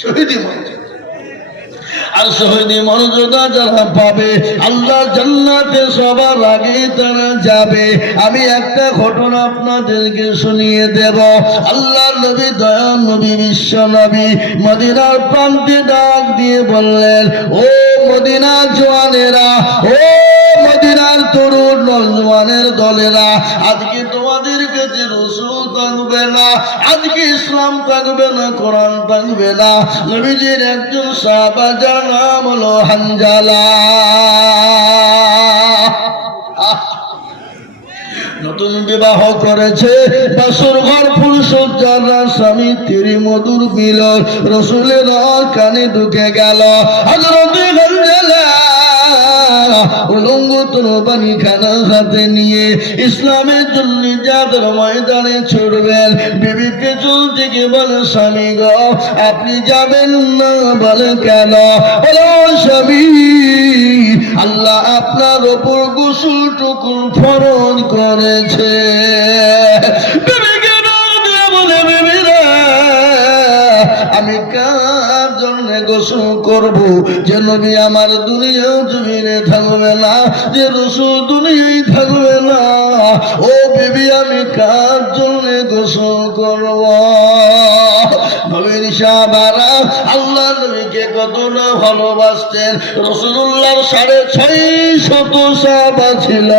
শহীদি মর্যাদা। আর শহীদি মর্যাদা যারা পাবে আল্লাহ জান্নাতে সবার আগে তারা যাবে। আমি একটা ঘটনা আপনাদেরকে শুনিয়ে দেব। আল্লাহ নবী, দয়া নবী, বিশ্ব নবী মদিনার প্রান্তে ডাক দিয়ে বললেন, ও মদিনা জওয়ানেরা, ও মদিনার তরুণ নওজওয়ানের দলেরা, আজকে তোমাদের কাছে রাসূল থাকবে না, আজকে ইসলাম থাকবে না, কোরআন থাকবে না। নবীজির একজন সাহাবা যার নাম হলো হানজালা, নতুন বিবাহ করেছে, বাসর ঘর ফুল সজ্জার স্বামী তিরি মধুর মিলন রাসূলের কানে ঢুকে গেল। হযরত হানজালা উলঙ্গ তরবারি খানা হাতে নিয়ে ইসলামের জন্য যাদের ময়দানে ছুটবেন, বিবি পেছন থেকে বলে, স্বামী গো আপনি যাবেন না? বলে কেন? বলে স্বামী, আল্লাহ আপনার ওপর গোসলটুকু ফরজ করেছে। আমি কার জন্য গোসল করব যে নবী আমার দুনিয়া জমিনে থাকবে না, যে রাসূল দুনিয়ায় থাকবে না? ও বিবি, আমি কার জন্য গোসল করব? নবীর সাহাবারা আল্লাহ নবীকে কতটা ভালোবাসতেন। রাসূলুল্লাহর 650 সাহাবা ছিল,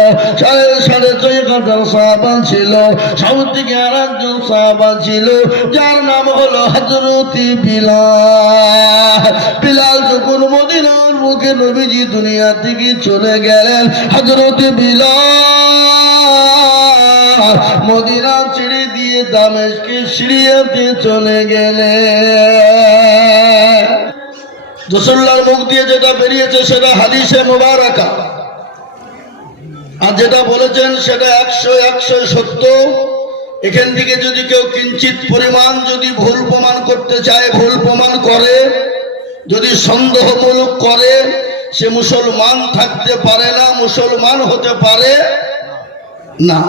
6,500 সাহাবা ছিল। সব থেকে আর একজন সাহাবা ছিল যার নাম হলো হযরত বিলাল। বিলাল যখন মদিনার মুখে নবীজি দুনিয়া থেকে চলে গেলেন, হযরত বিলাল মদিনা ছেড়ে দিয়ে দামেস্কে সিরিয়াতে চলে গেলেন। রাসূলুল্লাহর মুখ দিয়ে যেটা বেরিয়েছে সেটা হাদিসে মুবারাকা, আর যেটা বলেছেন সেটা 100 সত্য। এখান থেকে যদি কেউ কিঞ্চিত পরিমাণ যদি ভুল প্রমাণ করতে চায়, ভুল প্রমাণ করে, যদি সন্দেহমূলক করে, সে মুসলমান থাকতে পারে না, মুসলমান হতে পারে না।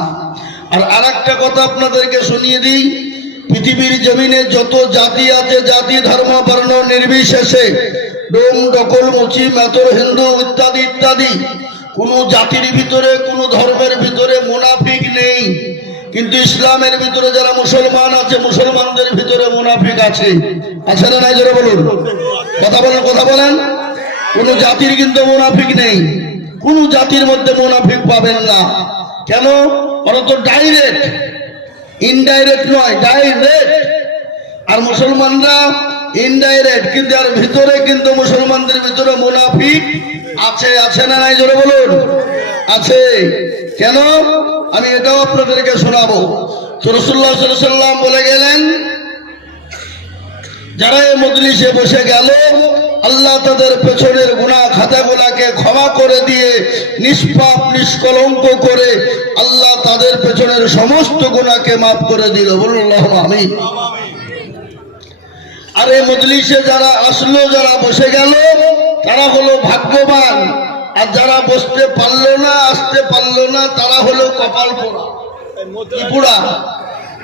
আর আরেকটা কথা আপনাদেরকে শুনিয়ে দিই, পৃথিবীর জমিনে যত জাতি আছে, জাতি ধর্ম বর্ণ নির্বিশেষে, ডোম ডকল মুচি মেতর হিন্দু ইত্যাদি ইত্যাদি, কোন জাতির ভিতরে কোন ধর্মের ভিতরে মুনাফিক নেই। কিন্তু ইসলামের ভিতরে যারা মুসলমান আছে, মুসলমানদের ভিতরে মুনাফিক আছে। আছে না নাই? জোরে বলুন, কথা বলেন, কথা বলেন। কোন জাতির কিন্তু মুনাফিক নেই, কোন জাতির মধ্যে মুনাফিক পাবেন না। কেন? ওরা তো ডাইরেক্ট, ইনডাইরেক্ট নয়, ডাইরেক্ট। আর মুসলমানরা ইনডাইরেক্ট, কিন্তু আর ভিতরে কিন্তু মুসলমানদের ভিতরে মুনাফিক আছে। আছে না নাই? জোরে বলুন, আছে। কেন? আমি এটাও আপনাদেরকে শোনাবো। রাসূলুল্লাহ সাল্লাল্লাহু আলাইহি ওয়াসাল্লাম বলে গেলেন, যারা এই মজলিসে বসে গেল, আল্লাহ তাদের পেছনের গুনাহ খাতাগুলোকে ক্ষমা করে দিয়ে নিষ্পাপ নিষ্কলঙ্ক করে আল্লাহ তাদের পেছনের সমস্ত গুনাহকে মাফ করে দিল। বলুন আল্লাহুম্মা আমিন। আর এই মজলিসে যারা আসলো, যারা বসে গেল, তারা হলো ভাগ্যবান। আর যারা বসতে পারলো না, আসতে পারলো না, তারা হলো কপাল পোড়া। কি পোড়া?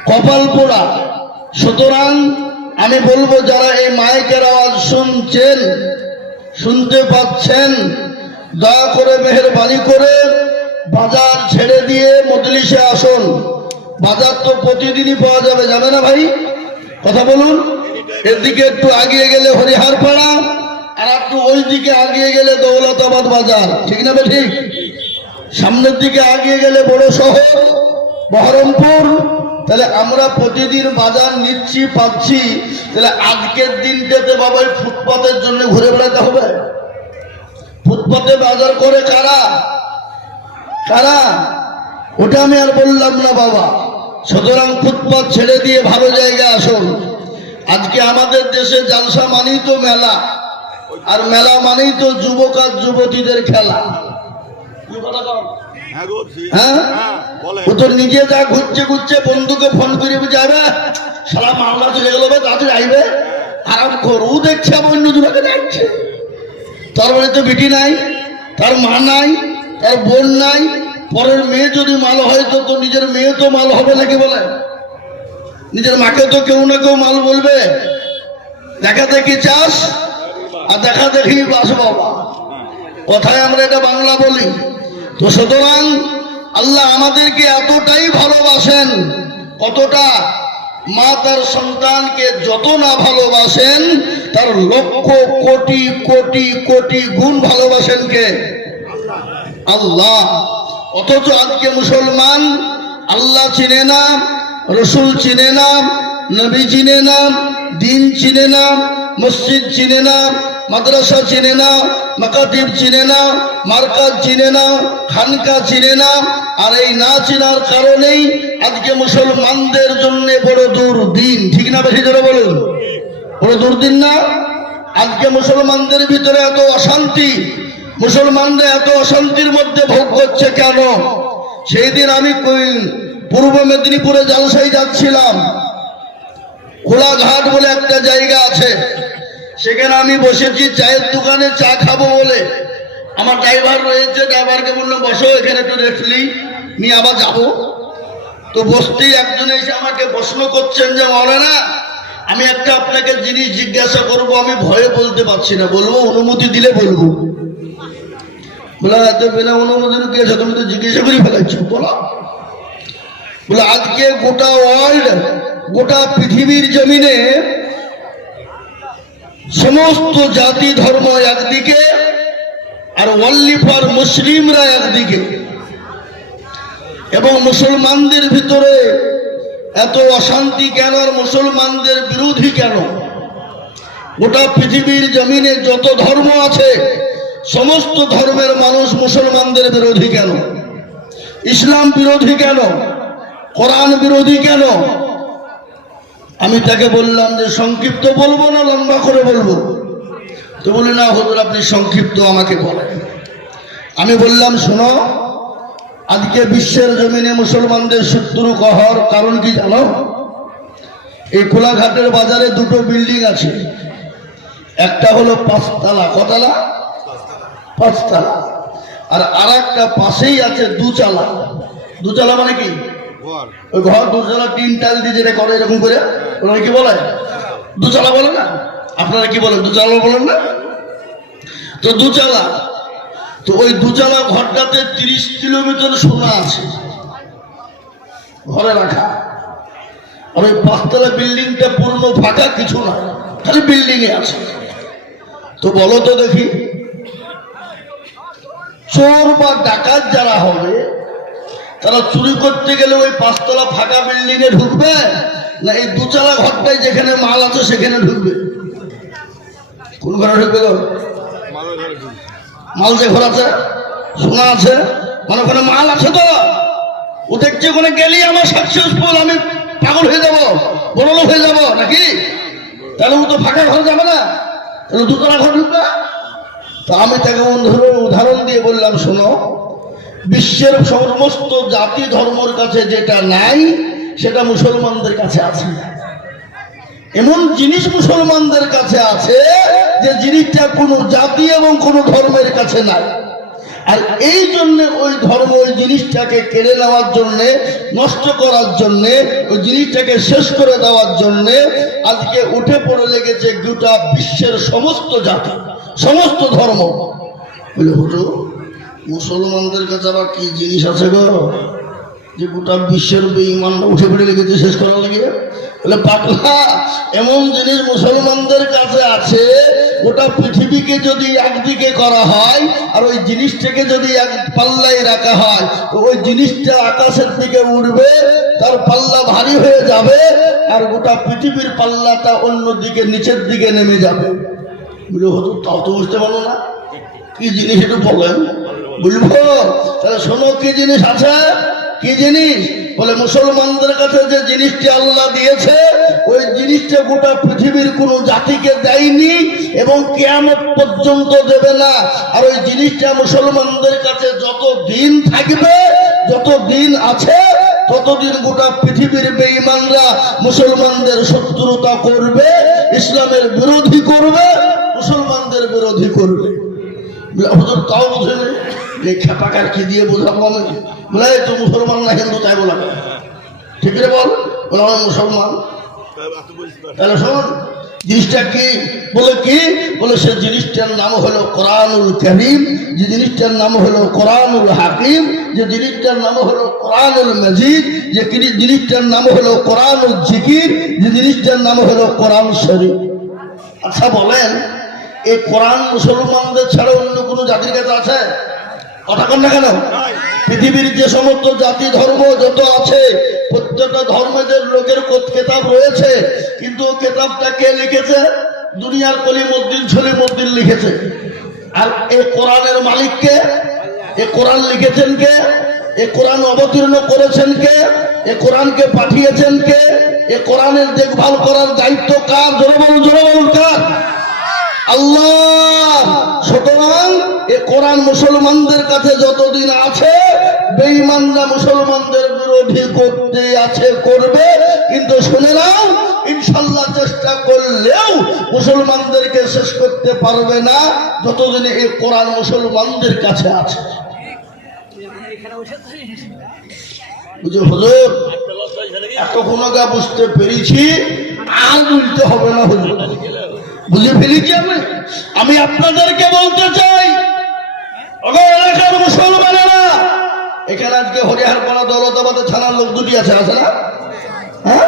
কপাল পোড়া। সুতরাং আমি বলবো, যারা এই মাইকের আওয়াজ শুনছেন, শুনতে পাচ্ছেন, দয়া করে মেহেরবানি করে বাজার ছেড়ে দিয়ে মজলিসে আসুন। বাজার তো প্রতিদিনই পাওয়া যাবে, যাবে না ভাই? কথা বলুন। এর দিকে একটু আগিয়ে গেলে হরিহার পাড়া, আর একটু ওই দিকে আগিয়ে গেলে দৌলতাবাদ বাজার, ঠিক না? ঠিক। সামনের দিকে আগিয়ে গেলে বড় শহর বহরমপুর। তাহলে আমরা প্রতিদিন বাজার নিচ্ছি, পাচ্ছি। তাহলে আজকের দিনটাতে বাবা ফুটপাতের জন্য ঘুরে বেড়াতে হবে? ফুটপাতে বাজার করে কারা? কারা? ওটা আমি আর বললাম না বাবা। সুতরাং ফুটপাত ছেড়ে দিয়ে ভালো জায়গায় আসুন। আজকে আমাদের দেশে জালসা মানেই তো মেলা, আর মেলা মানেই তো যুবক আর যুবতীদের খেলা। হ্যাঁ, ও তো নিজে যা ঘুরছে ঘুরছে, বন্ধুকে ফোন করে যাবে, সারা মামলা চলে গেল, তাড়াতাড়ি আইবে, আরাম কর। ও দেখছে অন্য যুবকে দেখছে, তার বাড়িতে বেটি নাই, তার মা নাই, তার বোন নাই। পরের মেয়ে যদি মাল হয় তো নিজের মেয়ে তো মাল হবে নাকি? বলে নিজের মাকে তো কেউ না কেউ মাল বলবে। দেখা দেখি চাষ আর দেখা দেখি বাস বাবা, কথায় আমরা এটা বাংলা বলি। তো সুতরাং আল্লাহ আমাদেরকে এতটাই ভালোবাসেন, কতটা, মা তার সন্তানকে যত না ভালোবাসেন তার লক্ষ কোটি কোটি কোটি গুণ ভালোবাসেন কে? আল্লাহ। অথচ আজকে মুসলমান আল্লাহ চিনে না, রসুল চিনে না, নবী চিনে না, দিন চিনে না, মসজিদ চিনে না, মাদ্রাসা চিনে না, মাকাতিব চিনে না, মার্কাজ চিনে না, খানকা চিনে না। আর এই না চিনার কারণেই আজকে মুসলমানদের জন্য বড় দুর্দিন, ঠিক না বেশি জোরে বলুন, বড় দুর্দিন না? আজকে মুসলমানদের ভিতরে এত অশান্তি, মুসলমানরা এত অশান্তির মধ্যে ভোগ করছে কেন? সেই দিন আমি পূর্ব মেদিনীপুরে জালসায় যাচ্ছিলাম, কোলাঘাট বলে একটা জায়গা আছে, সেখানে আমি বসেছি চায়ের দোকানে চা খাবো বলে। আমার ড্রাইভার রয়েছে, ড্রাইভারকে বললাম বসো এখানে একটু রেখলি, নিয়ে আবার যাবো। তো বসতেই একজন এসে আমাকে প্রশ্ন করছেন যে মৌলানা আমি একটা আপনাকে জিনিস জিজ্ঞাসা করব, আমি ভয়ে বলতে পারছি না, বলবো? অনুমতি দিলে বলবো। বলে এত বিনা অনুমতির কি আছে, তুমি তো জিজ্ঞাসা করে ফেলাচ্ছ, বলো। বলে আজকে গোটা ওয়ার্ল্ড, গোটা পৃথিবীর জমিনে সমস্ত জাতি ধর্ম একদিকে আর ওনলি ফর মুসলিমরা একদিকে, এবং মুসলমানদের ভিতরে এত অশান্তি কেন আর মুসলমানদের বিরোধী কেন? গোটা পৃথিবীর জমিনে যত ধর্ম আছে সমস্ত ধর্মের মানুষ মুসলমানদের বিরোধী কেন? ইসলাম বিরোধী কেন? কোরআন বিরোধী কেন? আমি তাকে বললাম যে সংক্ষিপ্ত বলবো না লম্বা করে বলবো? তো বলি না হুজুর আপনি সংক্ষিপ্ত আমাকে বলেন। আমি বললাম শোনো, আজকে বিশ্বের জমিনে মুসলমানদের শত্রু হওয়ার কারণ কি জানো? এই কোলাঘাটের বাজারে দুটো বিল্ডিং আছে, একটা হলো 5 তলা, কতলা? 5 তলা। আর আরেকটা পাশেই আছে 2 তলা। 2 তলা মানে কি? ওই ঘর 2 তলা, 3 টাল দিয়ে যেটা করে এরকম করে, ওরা কি বলে? 2 তলা বলে না? আপনারা কি বলেন? 2 তলা বলেন না? তো 2 তলা। তো ওই 2 তলা ঘরটাতে 30 কিলোমিটার সোনা আছে ঘরে রাখা। আর ওই 5 তলা বিল্ডিংটা পূর্ণ ফাঁকা, কিছু না, খালি বিল্ডিং এ আছে। তো বলো তো দেখি, চোর বা ডাকাত যারা হবে তারা চুরি করতে গেলে ওই 5 তলা ফাঁকা বিল্ডিং এ ঢুকবে না এই 2 তলা ঘরটাই যেখানে মাল আছে সেখানে ঢুকবে? কোন ঘরে ঢুকবে? মাল যে ঘর আছে, সোনা আছে, মানে ওখানে মাল আছে, তো ও দেখছে ওখানে গেলে আমার সাকসেসফুল, আমি পাগল হয়ে যাবো, বড়লোক হয়ে যাবো নাকি? তাহলে ও তো ফাঁকা ঘর যাবে না, তাহলে 2 তলা ঘর ঢুকবে। তো আমি তাকে উদাহরণ দিয়ে বললাম শোনো, বিশ্বের সমস্ত জাতি ধর্মের কাছে যেটা নাই সেটা মুসলমানদের কাছে আছে। এমন জিনিস মুসলমানদের কাছে আছে যে জিনিসটা কোনো জাতি এবং কোনো ধর্মের কাছে নাই। আর এই জন্য ওই ধর্ম ওই জিনিসটাকে কেড়ে নেওয়ার জন্যে, নষ্ট করার জন্যে, ওই জিনিসটাকে শেষ করে দেওয়ার জন্যে আজকে উঠে পড়ে লেগেছে গোটা বিশ্বের সমস্ত জাতি, সমস্ত ধর্ম। বলে হুজুর মুসলমানদের কাছে আবার কি জিনিস আছে গো যে গোটা বিশ্বের বেঈমানরা উঠে পড়ে লেগেছে শেষ করার লাগে? বলে পাগলা, এমন জিনিস মুসলমানদের কাছে আছে, গোটা পৃথিবীকে যদি একদিকে করা হয় আর ওই জিনিসটাকে যদি এক পাল্লায় রাখা হয় তো ওই জিনিসটা আকাশের দিকে উঠবে, তার পাল্লা ভারী হয়ে যাবে, আর গোটা পৃথিবীর পাল্লাটা অন্য দিকে নিচের দিকে নেমে যাবে। বলে হতো তাও তো বুঝতে পারলো না, কি জিনিস একটু বলেন। বুঝবো? তাহলে শোনো কি জিনিস আছে। কি জিনিস? বলে মুসলমানদের কাছে যে জিনিসটি আল্লাহ দিয়েছে ওই জিনিসটা গোটা পৃথিবীর কোনো জাতিকে দেয়নি এবং কিয়ামত পর্যন্ত দেবে না। আর ওই জিনিসটা মুসলমানদের কাছে যত দিন থাকবে, যত দিন আছে, ততদিন গোটা পৃথিবীর বেঈমানরা মুসলমানদের শত্রুতা করবে, ইসলামের বিরোধী করবে, মুসলমানদের বিরোধী করবে। হুজুর তাও বুঝেনি, এই খেপাকার কি দিয়ে বোঝাবো আমি? বলে তো মুসলমান না হিন্দু তাই বলাবে, ঠিক রে বল? বলে আমি মুসলমান। তাহলে শোন, জিনিসটা কি? বলে কি? বলে সে জিনিসটার নাম হলো কোরআনুল কারীম, যে জিনিসটার নাম হলো কোরআনুল হাকিম, যে জিনিসটার নাম হলো কোরআনুল মাজিদ, যে জিনিসটার নাম হলো কোরআনুল জিকির, যে জিনিসটার নাম হলো কোরআন শরীফ। আচ্ছা বলেন, এই কোরআন মুসলমানদের ছাড়া অন্য কোনো জাতির কাছে আছে? কথা কন না কেন? পৃথিবীর যে সমস্ত জাতি ধর্ম যত আছে প্রত্যেকটা ধর্মের লোকের কেতাব রয়েছে, কিন্তু কেতাবটা কে লিখেছে? দুনিয়ার কলিমুদ্দিন সলিমুদ্দিন লিখেছে। আর এই কোরআনের মালিক কে? এই কোরআন লিখেছেন কে? এই কোরআন অবতীর্ণ করেছেন কে? এই কোরআনকে পাঠিয়েছেন কে? এই কোরআনের দেখভাল করার দায়িত্ব কার? জোরে বলুন কার? আল্লাহ। সুতরাং এ কোরআন মুসলমানদের কাছে যতদিন আছে বেঈমানরা মুসলমানদের বিরোধী করতে আছে, করবে। কিন্তু শুনে নাও, ইনশাল্লাহ চেষ্টা করলেও মুসলমানদেরকে শেষ করতে পারবে না যতদিন এই কোরআন মুসলমানদের কাছে আছে। বুঝে হুজুর, এতক্ষণ আগে বুঝতে পেরেছি, আর বুঝতে হবে না হুজুর, বুঝে ফেলেছি আমি আপনাদেরকে বলতে চাই, এলাকার মুসলমানেরা, এখানে আজকে হরিহারপাড়া দৌলতাবাদের থানার লোক দুটি আছে, আছে না? হ্যাঁ,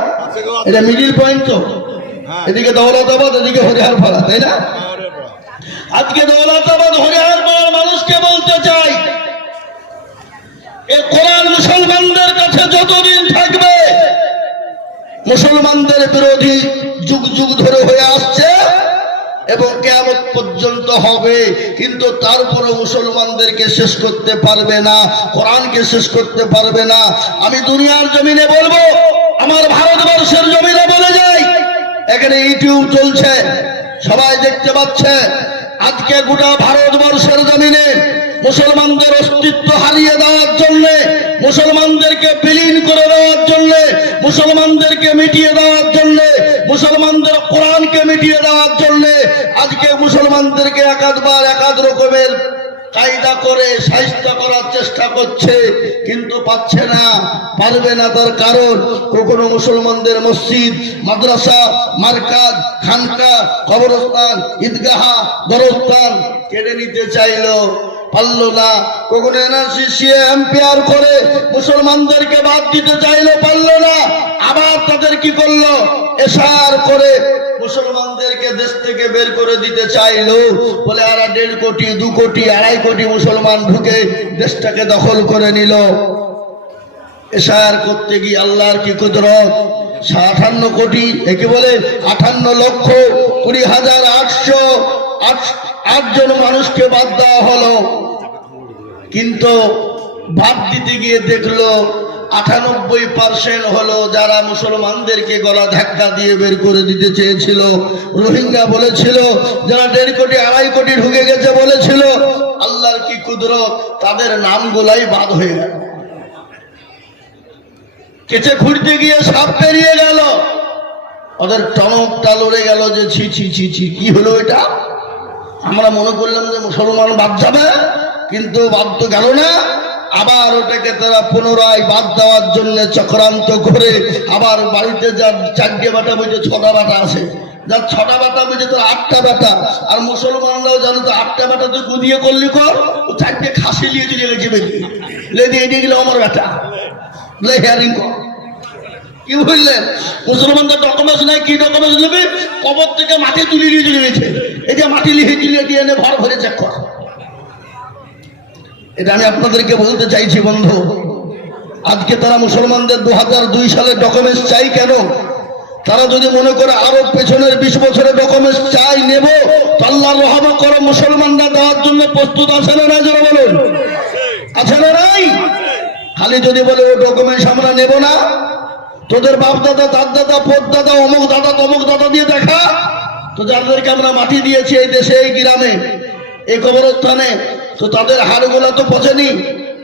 এটা মিডিল পয়েন্ট তো, এদিকে দৌলতাবাদ, এদিকে হরিহারপাড়া, তাই না? আজকে দৌলতাবাদ হরিহারপাড়ার মানুষকে বলতে চাই, এই কোরআন মুসলমানদের কাছে যতদিন থাকবে, মুসলমানদের বিরোধী যুগ যুগ ধরে হয়ে আসছে এবং কিয়ামত পর্যন্ত হবে, কিন্তু তারপরে মুসলমানদেরকে শেষ করতে পারবে না, কোরআনকে শেষ করতে পারবে না। আমি দুনিয়ার জমিনে বলবো, আমার ভারতবর্ষের জমিনে বলে যাই, এখানে ইউটিউব চলছে, সবাই দেখতে পাচ্ছে। আজকে গোটা ভারতবর্ষের জমিনে মুসলমানদের অস্তিত্ব হারিয়ে দেওয়ার জন্য, মুসলমানদেরকে বিলীন করে দেওয়ার জন্য, মুসলমানদেরকে মিটিয়ে দেওয়ার জন্য, মুসলমানদের কোরআনকে মিটিয়ে দেওয়ার জন্য আজকে মুসলমানদেরকে একাধবার একাধ রকমের কায়দা করে সাহিত্য করার চেষ্টা করছে, কিন্তু পাচ্ছে না, পারবে না। তার কারণ, কখনো মুসলমানদের মসজিদ, মাদ্রাসা, মারকাজ, খানকা, কবরস্থান, ঈদগাহা, দরস্থান কেড়ে নিতে চাইলো, পারলো না। কখনো এনআরসি এম্পিয়ার করে মুসলমানদেরকে বাদ দিতে চাইলো, পারলো না। আবার তাদের কি করলো? এশার করে মুসলমানদেরকে দেশ থেকে বের করে দিতে চাইলো, বলে আর 1.5 কোটি 2 কোটি 2.5 কোটি মুসলমান ঢুকে দেশটাকে দখল করে নিল। এশার করতে গিয়ে আল্লাহর কি কুদরত, 58 কোটি, একে বলে 58,20,808 জন মানুষকে বাদ দেওয়া হলো, কিন্তু বাদ দিতে গিয়ে দেখলো 98% হলো যারা মুসলমানদেরকে গলা ধাক্কা দিয়ে বের করে দিতে চেয়েছিল। রোহিঙ্গা বলেছিল, যারা 1.5 কোটি 2.5 কোটি ঢুকে গেছে বলেছিল, আল্লাহর কি কুদরত, তাদের নামগুলাই বাদ হয়ে গেল। কেচে খুঁড়তে গিয়ে সাপ পেরিয়ে গেল, ওদের টনকটা লড়ে গেল যে ছি ছি ছি ছি, কি হলো এটা? আমরা মনে করলাম যে মুসলমান বাদ যাবে, কিন্তু বাদ তো গেল না। আবার ওটাকে তারা পুনরায় বাদ দেওয়ার জন্য চক্রান্ত করে আবার বাড়িতে যার 4টে বেটা বুঝে 6টা বেটা আছে, যার 6টা বেটা বুঝে তার 8টা বেটা। আর মুসলমানরাও জানো তো 8টা বেটা তুই গুদিয়ে করলি কর, ও 4টে খাসি নিয়ে চলে গেছে বেরিয়ে লেদি এদিকে গেলে আমার বেটা লে হেয়ারিং কর। কি বুঝলেন? মুসলমানদের ডকুমেন্টস নাই, কি ডকুমেন্টস নেবে? কবর থেকে মাটি তুলে নিয়ে চলে গেছে, এই যে মাটি লিখে তুলে দিয়ে এনে ভর ভরে চেক কর। এটা আমি আপনাদেরকে বলতে চাইছি বন্ধু, আজকে তারা মুসলমানদের 2002 সালের ডকুমেন্টস চাই কেন? তারা যদি মনে করে আরো পেছনের 20 বছরের ডকুমেন্টস চাই নেব, তো আল্লাহর রহমত করে মুসলমানরা দেওয়ার জন্য প্রস্তুত আছে না? নাই জোরে বলুন, আছে না নাই? খালি যদি বলে ও ডকুমেন্টস আমরা নেব না, তোদের বাপ দাদা, দাদ দাদা, পোত দাদা, অমুক দাদা তমুক দাদা দিয়ে দেখা, তো যাদেরকে আমরা মাটি দিয়েছি এই দেশে, এই গ্রামে, এই কবরস্থানে, তো তাদের হাড়গুলা তো পচেনি,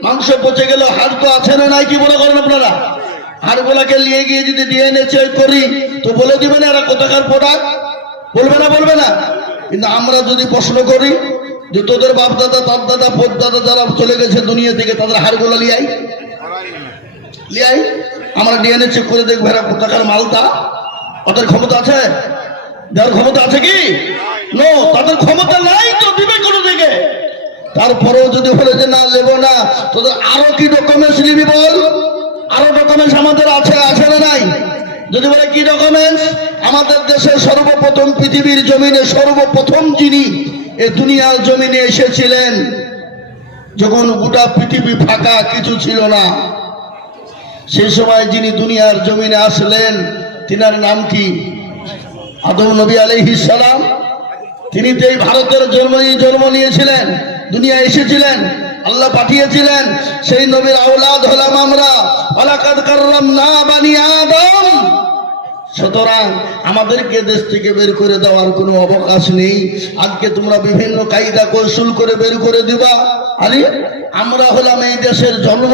মাংস পচে গেল, হাড় তো আছে না নাই? কি মনে করেন আপনারা? হাড়গুলাকে নিয়ে গিয়ে যদি ডিএনএ চেক করি তো বলে দিবেন এরা কোথাকার প্রোডাক্ট? বলবে না? বলবে না? কিন্তু আমরা যদি প্রশ্ন করি যে তোদের বাপ দাদা, দাদ দাদা, পোত দাদা যারা চলে গেছে দুনিয়া থেকে, তাদের হাড়গুলা লিয়াই, আমরা ডিএনএ চেক করে দেখবো এরা কোথাকার মালতা, ওদের ক্ষমতা আছে? দেওয়ার ক্ষমতা আছে কি? নো, তাদের ক্ষমতা নাই তো দিবে কোন দিকে। তারপরেও যদি বলে যে না নেব না, তোদের আরো কি ডকুমেন্টস নিবি বল? আরো ডকুমেন্টস আমাদের আছে, আছে না নাই? যদি বলে কি ডকুমেন্টস, আমাদের দেশের সর্বপ্রথম পৃথিবীর জমিনে সর্বপ্রথম যিনি এ দুনিয়ার জমিনে এসেছিলেন, যখন গোটা পৃথিবী ফাঁকা, কিছু ছিল না, সেই সময় যিনি দুনিয়ার জমিনে আসলেন তিনার নাম কি? আদম নবী আলাইহিস সালাম। তিনি তো এই ভারতের জন্ম নিয়েছিলেন, দুনিয়া এসেছিলেন, আল্লাহ পাঠিয়েছিলেন। সেই নবীর আওলাদ হলাম আমরা। ওয়ালাকাদ কাররামনা বানি আদম। সুতরাং আমাদেরকে দেশ থেকে বের করে দেওয়ার কোনো অবকাশ নেই। আজকে তোমরা বিভিন্ন কায়দা কৌশল করে বের করে দিবা। আরে আমরা হলাম এই দেশের জন্ম,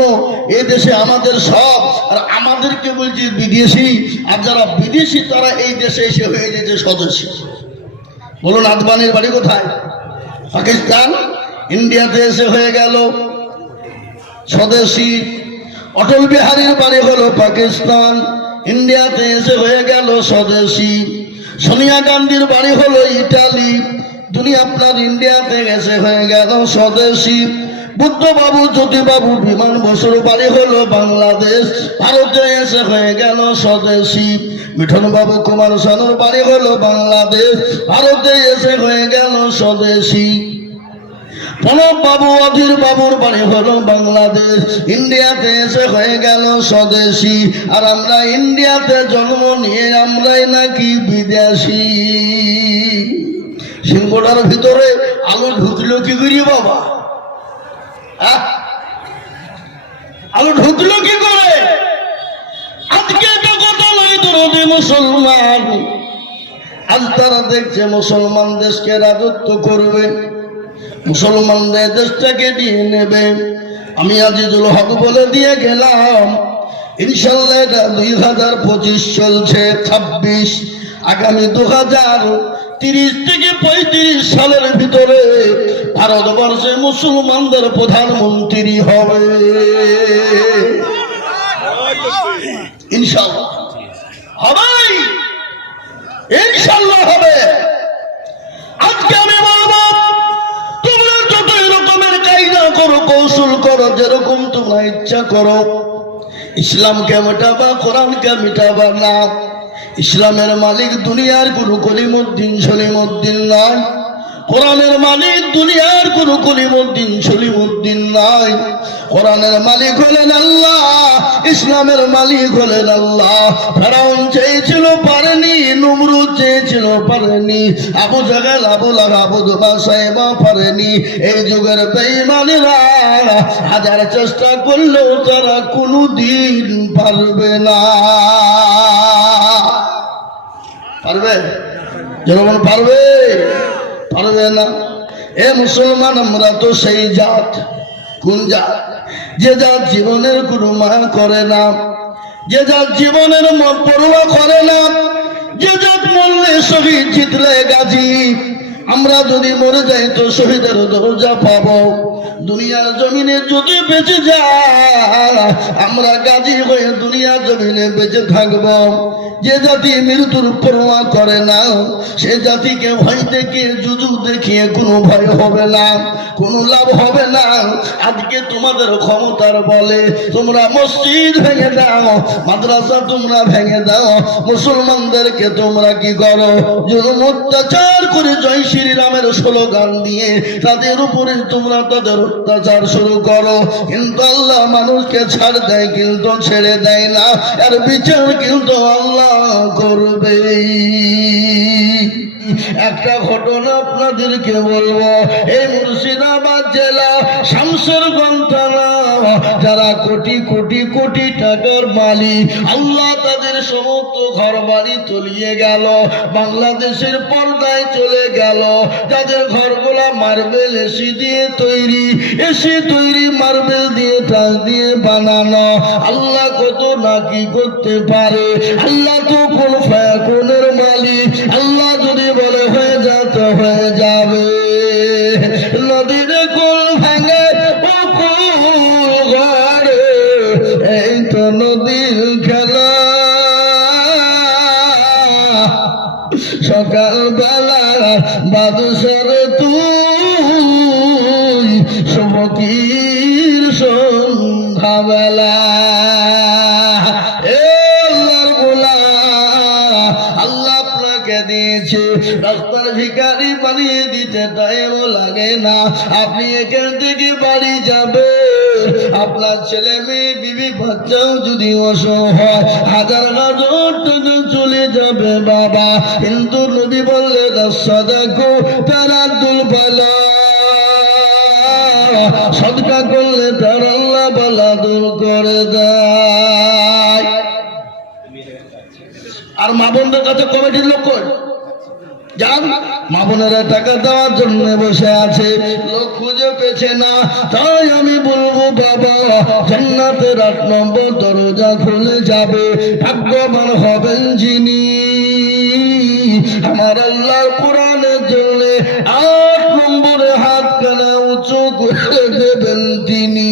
এই দেশে আমাদের সব, আর আমাদেরকে বলছি বিদেশি। আর যারা বিদেশি তারা এই দেশে এসে হয়ে গেছে স্বদেশী। বলুন আদবানির বাড়ি কোথায়? পাকিস্তান। ইন্ডিয়াতে এসে হয়ে গেল স্বদেশী। অটল বিহারীর বাড়ি হলো পাকিস্তান, ইন্ডিয়াতে এসে হয়ে গেল স্বদেশী। সোনিয়া গান্ধীর বাড়ি হলো ইটালি, দুনিয়া আপনার ইন্ডিয়াতে এসে হয়ে গেল স্বদেশী। বুদ্ধবাবু, জ্যোতিবাবু, বিমান বসুর বাড়ি হলো বাংলাদেশ, ভারতে এসে হয়ে গেল স্বদেশী। মিঠন বাবু, কুমার শানুর বাড়ি হলো বাংলাদেশ, ভারতে এসে হয়ে গেল স্বদেশী। প্রণব বাবু, অধীর বাবুর বাড়ি হলো বাংলাদেশ, ইন্ডিয়াতে এসে হয়ে গেল স্বদেশী। আর আমরা ইন্ডিয়াতে জন্ম নিয়ে আমরাই নাকি বিদেশি। সিংহটার ভিতরে আলো ঢুকলো কি করি বাবা? আলো ঢুকলো কি করে? আজকে তো কথা নয় দরদে মুসলমান, আজ তারা দেখছে মুসলমান দেশকে রাজত্ব করবে, মুসলমানদের দেশটাকে দিয়ে নেবে। আমি আজিজুল হক বলে দিয়ে গেলাম, ইনশাল্লাহ এটা 2025 চলছে, 26, আগামী 2030 থেকে 35 সালের ভিতরে ভারতবর্ষে মুসলমানদের প্রধানমন্ত্রী হবে ইনশাল্লাহ। হবে, ইনশাল্লাহ হবে। আজকে আমি বলবো, তোমরা যত রকমের কায়দা করো, কৌশল করো, যেরকম তোমরা ইচ্ছা করো, ইসলামকে মেটাবা, কোরআনকে মেটাবা না। ইসলামের মালিক দুনিয়ার কোন কলিমুদ্দিন সলিমুদ্দিন নয়, কোরআনের মালিক দুনিয়ার কোন কলিমুদ্দিন সলিমুদ্দিন নয়। কোরআনের মালিক হলেন আল্লাহ, ইসলামের মালিক হলেন আল্লাহ। ফেরাউন চেয়েছিল পারেনি, নমরুদ চেয়েছিল পারেনি, আবু জাহেল, আবু লাহাব, আবু সাহেব পারেনি। এই যুগের বেঈমানেরা হাজার চেষ্টা করলেও তারা কোনোদিন পারবে না। পারবে? যেমন পারবে, পারবে না। এ মুসলমান, আমরা তো সেই জাত। কোন জাত? যে জাত জীবনের কোনো মায়া করে না, যে জাত জীবনের পরোয়া করে না, যে জাত মরলে শহীদ, জিতলে গাজী। আমরা যদি মরে যাই তো শহীদের দরজা পাবো। দুনিয়ার জমিনে যদি বেঁচে যায়, আমরা গাজী হয়ে দুনিয়ার জমিনে বেঁচে থাকবো। যে জাতি মৃত্যুর পরোয়া করে না, সে জাতিকে ভয় দেখিয়ে, জুজু দেখিয়ে কোনো ভয় হবে না, কোনো লাভ হবে না। আজকে তোমাদের ক্ষমতার বলে তোমরা মসজিদ ভেঙে দাও, মাদ্রাসা তোমরা ভেঙে দাও, মুসলমানদেরকে তোমরা কি করো? জুলুম অত্যাচার করে জয় শ্রীরামের স্লোগান দিয়ে তাদের উপরে তোমরা তাদের অত্যাচার শুরু করো। কিন্তু আল্লাহ মানুষকে ছাড় দেয়, কিন্তু ছেড়ে দেয় না। এর বিচার কিন্তু আল্লাহ করবে। একটা ঘটনা আপনাদেরকে বলবো। এই মুর্শিদাবাদ জেলা শামসেরগঞ্জ থানা, যারা কোটি কোটি কোটি টাকার মালিক, আল্লাহ তাদের সমস্ত ঘর বাড়ি তলিয়ে গেল, বাংলাদেশের পর্দায় চলে গেল। যাদের ঘরগুলা মার্বেল এসি দিয়ে তৈরি, এসি তৈরি মার্বেল দিয়ে টাচ দিয়ে বানানো, আল্লাহ কত নাকি করতে পারে। আল্লাহ তো কোন ফায়াকুনের মালিক। আল্লাহ যদি বলে হয়ে যেতে হয়ে যাবে। নদীর কোল ভাঙে ঘরে, এই তো নদীর খেলা। সকাল বাদশারে তুই সমকির সন্ধ্যাবেলা আল্লাহ আপনাকে দিয়েছে রাস্তার ভিখারি বানিয়ে দিতে টাইমও লাগে না। আপনি এখান থেকে বাড়ি যাবে, আপনার ছেলে মেয়ে বিবি বাচ্চাও যদি অসহায় হাজার হাজার টাকা চলে যাবে বাবা, কিন্তু নবী বললেন সাদাকু তারাদুল বালা, সদকা করলে তার আল্লাহ বালা দূর করে দেয়। আর মা বোনদের কাছে কমিটির লোক যান, মা বোনেরা টাকা দেওয়ার জন্য বসে আছে, লোক খুঁজে পেছে না। তাই আমি বলবো বাবা, জান্নাতের 8 নম্বর দরজা খুলে যাবে, ভাগ্যবান হবেন যিনি আমার আল্লাহর কোরআনের জন্য 8 নম্বরে হাত কানা উঁচু করে দেবেন তিনি।